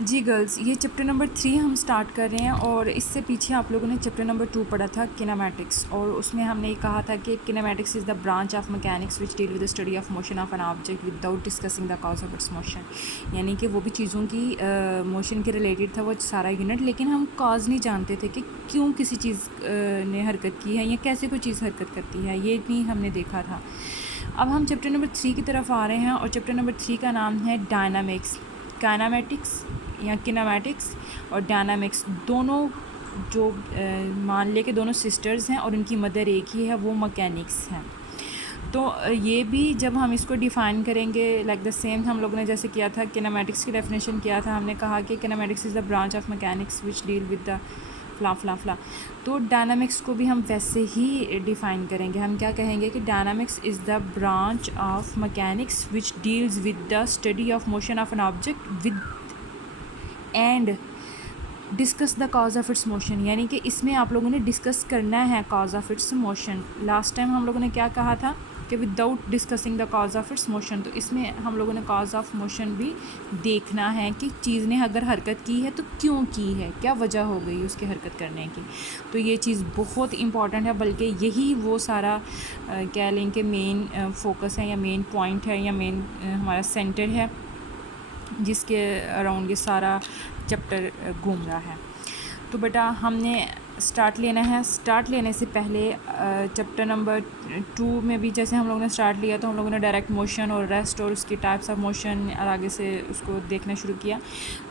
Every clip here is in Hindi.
जी गर्ल्स, ये चैप्टर नंबर 3 हम स्टार्ट कर रहे हैं और इससे पीछे आप लोगों ने चैप्टर नंबर 2 पढ़ा था किनेमैटिक्स, और उसमें हमने कहा था कि kinematics is the branch of mechanics which deal with the study of motion of an object without discussing the cause of its motion. यानी कि वो भी चीज़ों की मोशन के रिलेटेड था वो सारा यूनिट, लेकिन हम कॉज नहीं जानते थे कि क्यों किसी चीज़ ने हरकत की है या कैसे कोई चीज़ हरकत करती है, ये भी हमने देखा था। अब हम चैप्टर नंबर 3 की तरफ आ रहे हैं और चैप्टर नंबर 3 का नाम है डायनामिक्स। काइनेमैटिक्स या किनेमैटिक्स और डायनामिक्स दोनों जो मान ले के दोनों सिस्टर्स हैं और इनकी मदर एक ही है, वो मैकेनिक्स हैं। तो ये भी जब हम इसको डिफ़ाइन करेंगे लाइक द सेम हम लोगों ने जैसे किया था, किनेमैटिक्स की डेफिनेशन किया था, हमने कहा कि kinematics is the branch of mechanics which deal with the फ्ला। तो डायनामिक्स को भी हम वैसे ही डिफ़ाइन करेंगे। हम क्या कहेंगे कि dynamics is the branch of mechanics which deals with the study of motion of an object with and discuss the cause of its motion. यानी कि इसमें आप लोगों ने डिस्कस करना है cause of its motion. Last time हम लोगों ने क्या कहा था कि without discussing the cause of its motion, तो इसमें हम लोगों ने कॉज ऑफ मोशन भी देखना है कि चीज़ ने अगर हरकत की है तो क्यों की है, क्या वजह हो गई उसकी हरकत करने की। तो ये चीज़ बहुत इंपॉर्टेंट है, बल्कि यही वो सारा कह लें कि मेन फोकस है या मेन पॉइंट है या मेन हमारा सेंटर है जिसके अराउंड ये सारा चैप्टर घूम रहा है। तो बेटा हमने स्टार्ट लेना है। स्टार्ट लेने से पहले चैप्टर नंबर 2 में भी जैसे हम लोगों ने स्टार्ट लिया तो हम लोगों ने डायरेक्ट मोशन और रेस्ट और उसकी टाइप्स ऑफ मोशन और आगे से उसको देखना शुरू किया।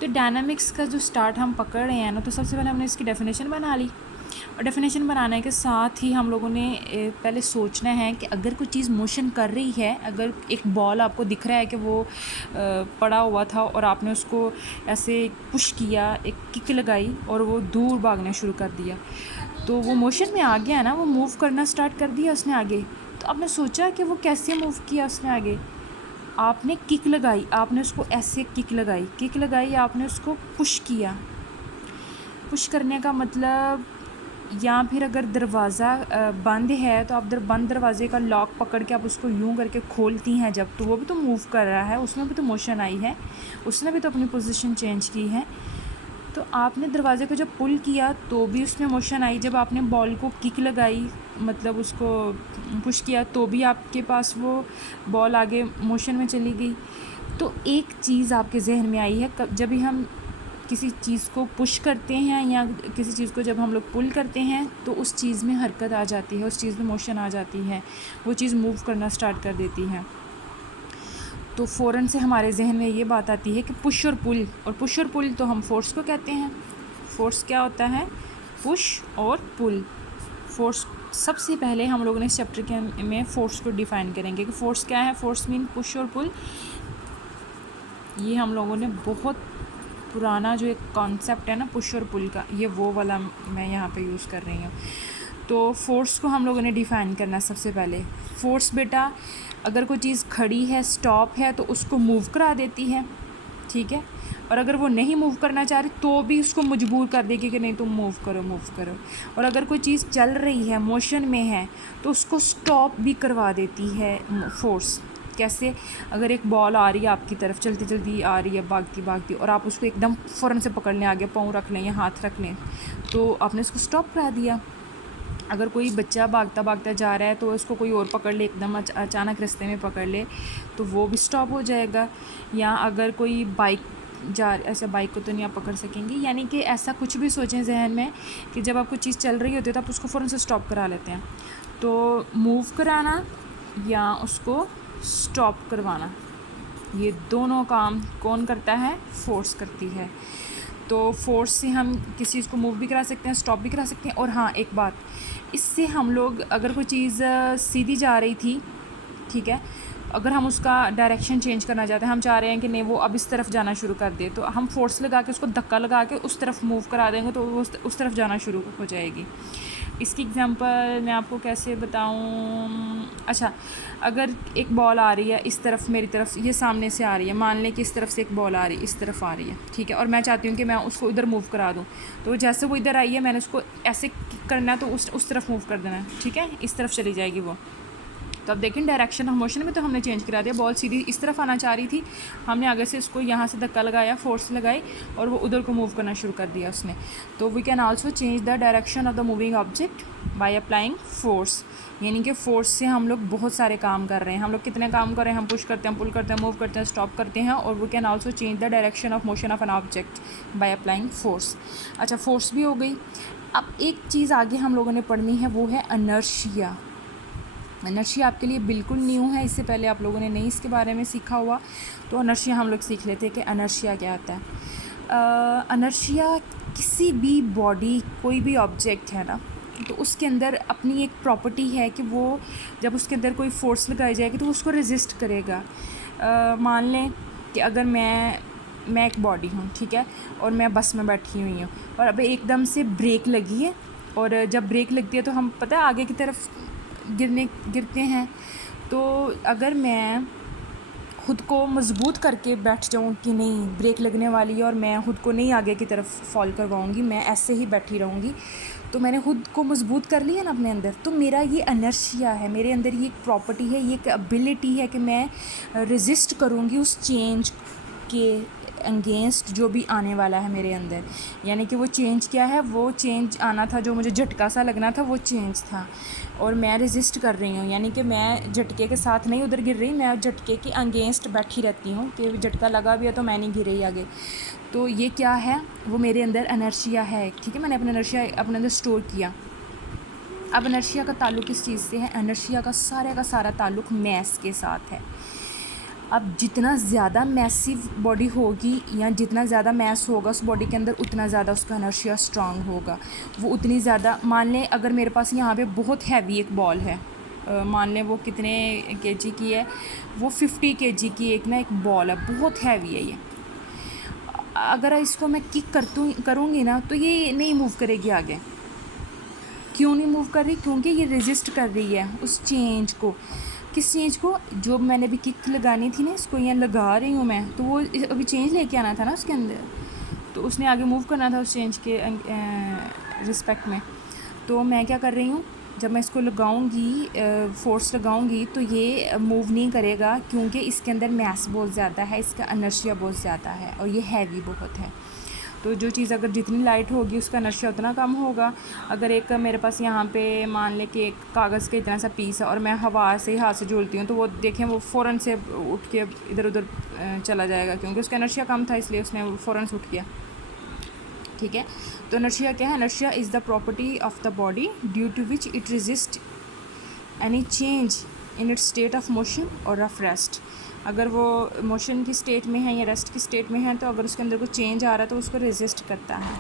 तो डायनामिक्स का जो स्टार्ट हम पकड़ रहे हैं ना, तो सबसे पहले हमने इसकी डेफिनेशन बना ली, और डेफिनेशन बनाने के साथ ही हम लोगों ने पहले सोचना है कि अगर कोई चीज़ मोशन कर रही है, अगर एक बॉल आपको दिख रहा है कि वो पड़ा हुआ था और आपने उसको ऐसे पुश किया, एक किक लगाई और वो दूर भागना शुरू कर दिया, तो वो मोशन में आ गया ना, वो मूव करना स्टार्ट कर दिया उसने आगे। तो आपने सोचा कि वो कैसे मूव किया उसने आगे। आपने किक लगाई, आपने उसको ऐसे किक लगाई, आपने उसको पुश किया। पुश करने का मतलब, या फिर अगर दरवाज़ा बंद है तो आप बंद दरवाज़े का लॉक पकड़ के आप उसको यूं करके खोलती हैं जब, तो वो भी तो मूव कर रहा है, उसमें भी तो मोशन आई है, उसने भी तो अपनी पोजीशन चेंज की है। तो आपने दरवाज़े को जब पुल किया तो भी उसमें मोशन आई, जब आपने बॉल को किक लगाई मतलब उसको पुश किया तो भी आपके पास वो बॉल आगे मोशन में चली गई। तो एक चीज़ आपके जहन में आई है, जब भी हम किसी चीज़ को पुश करते हैं या किसी चीज़ को जब हम लोग पुल करते हैं तो उस चीज़ में हरकत आ जाती है, उस चीज़ में मोशन आ जाती है, वो चीज़ मूव करना स्टार्ट कर देती है। तो फ़ौरन से हमारे जहन में ये बात आती है कि पुश और पुल तो हम फोर्स को कहते हैं। फोर्स क्या होता है? पुश और पुल। फोर्स सबसे पहले हम लोगों ने इस चैप्टर के में फ़ोर्स को डिफ़ाइन करेंगे कि फ़ोर्स क्या है। फ़ोर्स मीन पुश और पुल। ये हम लोगों ने बहुत पुराना जो एक कॉन्सेप्ट है ना पुश और पुल का, ये वो वाला मैं यहाँ पे यूज़ कर रही हूँ। तो फ़ोर्स को हम लोगों ने डिफ़ाइन करना सबसे पहले। फ़ोर्स बेटा, अगर कोई चीज़ खड़ी है, स्टॉप है, तो उसको मूव करा देती है, ठीक है। और अगर वो नहीं मूव करना चाह रही तो भी उसको मजबूर कर देगी कि नहीं तुम मूव करो। और अगर कोई चीज़ चल रही है, मोशन में है, तो उसको स्टॉप भी करवा देती है फोर्स। कैसे? अगर एक बॉल आ रही है आपकी तरफ, चलती आ रही है, भागती और आप उसको एकदम फ़ौरन से पकड़ लें, आगे पाँव रख लें या हाथ रख लें, तो आपने उसको स्टॉप करा दिया। अगर कोई बच्चा भागता जा रहा है तो उसको कोई और पकड़ ले, एकदम अचानक रास्ते में पकड़ ले, तो वो भी स्टॉप हो जाएगा। या अगर कोई बाइक ऐसा, बाइक को तो नहीं आप पकड़ सकेंगी, यानी कि ऐसा कुछ भी सोचें जहन में कि जब आपको चीज़ चल रही होती है तो आप उसको फ़ौरन से स्टॉप करा लेते हैं। तो मूव कराना या उसको स्टॉप करवाना, ये दोनों काम कौन करता है? फोर्स करती है। तो फोर्स से हम किसी चीज़ को मूव भी करा सकते हैं, स्टॉप भी करा सकते हैं। और हाँ, एक बात, इससे हम लोग अगर कोई चीज़ सीधी जा रही थी, ठीक है, अगर हम उसका डायरेक्शन चेंज करना चाहते हैं, हम चाह रहे हैं कि नहीं वो अब इस तरफ जाना शुरू कर दे, तो हम फोर्स लगा के उसको धक्का लगा के उस तरफ मूव करा देंगे तो वो उस तरफ जाना शुरू हो जाएगी। इसकी एग्जांपल मैं आपको कैसे बताऊं? अच्छा, अगर एक बॉल आ रही है इस तरफ, मेरी तरफ, ये सामने से आ रही है, मान लें कि इस तरफ से एक बॉल आ रही है, इस तरफ आ रही है, ठीक है, और मैं चाहती हूँ कि मैं उसको इधर मूव करा दूँ, तो जैसे वो इधर आई है मैंने उसको ऐसे करना है तो उस तरफ मूव कर देना है, ठीक है, इस तरफ चली जाएगी वो। तो अब देखें डायरेक्शन ऑफ मोशन में तो हमने चेंज करा दिया, बॉल सीधी इस तरफ आना चाह रही थी, हमने आगे से उसको यहाँ से धक्का लगाया, फोर्स लगाई और वो उधर को मूव करना शुरू कर दिया उसने। तो we can also change the direction of the moving object by applying force, यानी कि फ़ोर्स से हम लोग बहुत सारे काम कर रहे हैं। हम लोग कितने काम कर रहे हैं, हम पुश करते हैं, पुल करते हैं, मूव करते हैं, स्टॉप करते हैं, और we can also change the direction of motion of an object by applying force. अच्छा, फोर्स भी हो गई। अब एक चीज़ आगे हम लोगों ने पढ़नी है, वो है इनर्शिया। इनर्शिया आपके लिए बिल्कुल न्यू है, इससे पहले आप लोगों ने नहीं इसके बारे में सीखा हुआ, तो इनर्शिया हम लोग सीख लेते हैं कि इनर्शिया क्या होता है। इनर्शिया किसी भी बॉडी, कोई भी ऑब्जेक्ट है ना, तो उसके अंदर अपनी एक प्रॉपर्टी है कि वो जब उसके अंदर कोई फोर्स लगाई जाएगी तो उसको रेजिस्ट करेगा। मान लें कि अगर मैं एक बॉडी हूँ, ठीक है, और मैं बस में बैठी हुई हूँ और अब एकदम से ब्रेक लगी है, और जब ब्रेक लगती है तो हम पता है आगे की तरफ गिरते हैं। तो अगर मैं खुद को मजबूत करके बैठ जाऊँ कि नहीं ब्रेक लगने वाली है और मैं खुद को नहीं आगे की तरफ फॉल करवाऊँगी, मैं ऐसे ही बैठी रहूँगी, तो मैंने खुद को मजबूत कर लिया ना अपने अंदर। तो मेरा ये इनर्शिया है, मेरे अंदर ये एक प्रॉपर्टी है, ये एक एबिलिटी है कि मैं रेजिस्ट करूँगी उस चेंज के अगेंस्ट जो भी आने वाला है मेरे अंदर। यानी कि वो चेंज क्या है, वो चेंज आना था जो मुझे झटका सा लगना था, वो चेंज था और मैं रेजिस्ट कर रही हूँ। यानी कि मैं झटके के साथ नहीं उधर गिर रही, मैं झटके के अगेंस्ट बैठी रहती हूँ कि झटका लगा भी है तो मैं नहीं गिर रही आगे। तो ये क्या है, वो मेरे अंदर इनर्शिया है, ठीक है। मैंने अपना इनर्शिया अपने अंदर स्टोर किया। अब इनर्शिया का ताल्लुक़ किस चीज़ से है? इनर्शिया का सारा ताल्लुक़ मैस के साथ है। अब जितना ज़्यादा मैसिव बॉडी होगी या जितना ज़्यादा मैस होगा उस बॉडी के अंदर, उतना ज़्यादा उसका इनर्शिया स्ट्रांग होगा। वो उतनी ज़्यादा, मान लें अगर मेरे पास यहाँ पे बहुत हैवी एक बॉल है, मान लें वो कितने केजी की है, वो 50 केजी की एक बॉल है, बहुत हैवी है ये। अगर इसको मैं किक करूँगी ना तो ये नहीं मूव करेगी आगे। क्यों नहीं मूव कर रही? क्योंकि ये रेजिस्ट कर रही है उस चेंज को। किस चेंज को? जो मैंने अभी किक लगानी थी ना, इसको यहाँ लगा रही हूँ मैं, तो वो अभी चेंज लेके आना था ना उसके अंदर, तो उसने आगे मूव करना था उस चेंज के रिस्पेक्ट में। तो मैं क्या कर रही हूँ, जब मैं इसको लगाऊंगी, फोर्स लगाऊंगी, तो ये मूव नहीं करेगा क्योंकि इसके अंदर मैस बहुत ज़्यादा है, इसका इनर्शिया बहुत ज़्यादा है और ये हैवी बहुत है। तो जो चीज़ अगर जितनी लाइट होगी उसका इनर्शिया उतना कम होगा। अगर एक मेरे पास यहाँ पे मान लें कि एक कागज़ का इतना सा पीस है और मैं हवा से ही हाथ से झूलती हूँ, तो वो देखें वो फ़ौरन से उठ के इधर उधर चला जाएगा क्योंकि उसका इनर्शिया कम था, इसलिए उसने फ़ौरन से उठ गया, ठीक है। तो इनर्शिया क्या है? Inertia is the property of the body due to which it resist any change in its state of motion और ऑफ रेस्ट। अगर वो मोशन की स्टेट में है या रेस्ट की स्टेट में है, तो अगर उसके अंदर कोई चेंज आ रहा है तो उसको रेजिस्ट करता है।